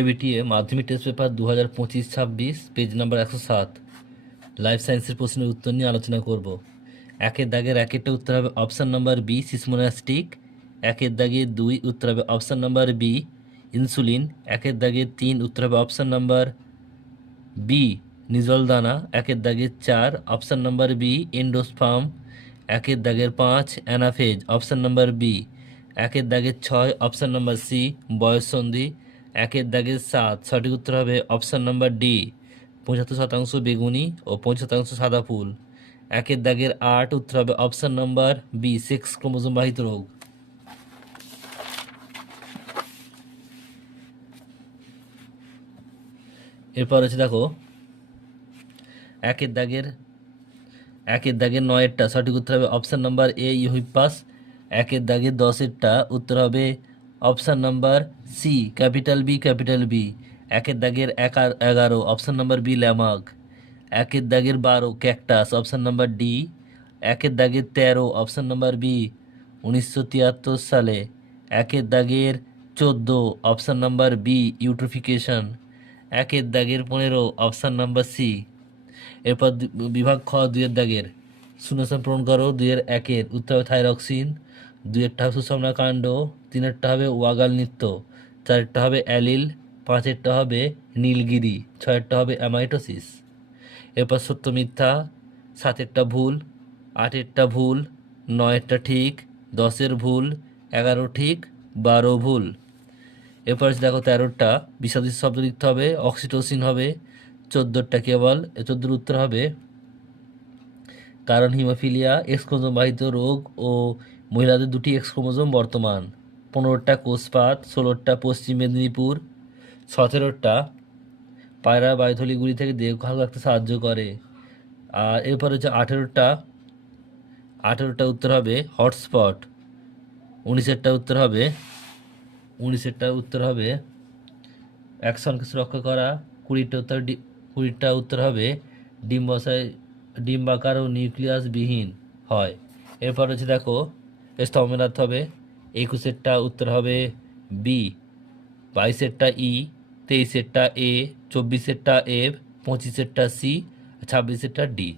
ABTA মাধ্যমিক test paper 2025-26 page number 107 life সায়েন্সের প্রশ্নের উত্তর নিয়ে আলোচনা করব। একের দাগের একেরটা উত্তর হবে অপশান নাম্বার বি সিসমোনাস্টিক। একের দাগের 2 উত্তর হবে অপশান নাম্বার বি ইনসুলিন। একের দাগের 3 উত্তর হবে অপশান নাম্বার বি নিজলদানা। একের দাগের 4 অপশান নাম্বার বি এন্ডোস্পার্ম। একের দাগের 5 অ্যানাফেজ অপশান নাম্বার বি। একের দাগের 6 অপশান নাম্বার সি বয়ঃসন্ধি। একের দাগের 7 সঠিক উত্তর হবে অপশান নাম্বার ডি 75% বেগুনি ও 25% সাদা ফুল। একের দাগের 8 উত্তর হবে option number B sex chromosome বাহিত রোগ। এরপর হচ্ছে দেখো একের দাগের 9-এরটা সঠিক উত্তর হবে অপশান নাম্বার এ ইউহিপাস। একের দাগের 10-এরটা উত্তর হবে option number C capital B. একের দাগের 11 অপশান নাম্বার বি ল্যামার্ক। একের দাগের 12 ক্যাকটাস অপশান নাম্বার ডি। একের দাগের 13 অপশান নাম্বার বি 1973 সালে। একের দাগের 14 অপশান নাম্বার বি ইউট্রোফিকেশন। একের দাগের 15 অপশান নাম্বার সি। এরপর বিভাগ খ 2-এর দাগের শূন্যস্থান পূরণ করো। 2-এর 1-এর উত্তর হবে থাইরক্সিন। 2-এরটা হবে সুষমনা কাণ্ড। 3-এরটা হবে ওয়াগাল নৃত্য। 4-এরটা হবে অ্যালিল। 5-এরটা হবে নীলগিরি। 6-এরটা হবে অ্যামাইটোসিস। এরপর সত্য মিথ্যা 7-এরটা ভুল, 8-এরটা ভুল, 9-এরটা ঠিক, 10-এর ভুল, 11 ঠিক, 12 ভুল। এরপর দেখো 13টা বিষাদি শব্দ লিখতে হবে। অক্সিটোসিন হবে। 14টা কেবল 14-এর উত্তর হবে কারণ হিমোফিলিয়া এক্স ক্রোমোজোম বাহিত রোগ ও মহিলাদের 2টি এক্স ক্রোমোজোম বর্তমান। 15টা কোষপাত। 16টা পশ্চিম মেদিনীপুর। 17টা পায়রা বায়ুথলিগুলি থেকে দেহ খাদ্য রাখতে সাহায্য করে। আর এরপর হচ্ছে 18টা উত্তর হবে হটস্পট। 19-এরটা উত্তর হবে অ্যাকশনকে সুরক্ষা করা। 20টা উত্তর হবে ডিম্বাকার ও নিউক্লিয়াস বিহীন হয়। এরপর হচ্ছে দেখো স্তম্ভ মেলাতে হবে। 21-এরটা উত্তর হবে বি, 22-এরটা ই, 23-এরটা এ, 24-এরটা এফ, 25-এরটা সি, 26-এরটা ডি।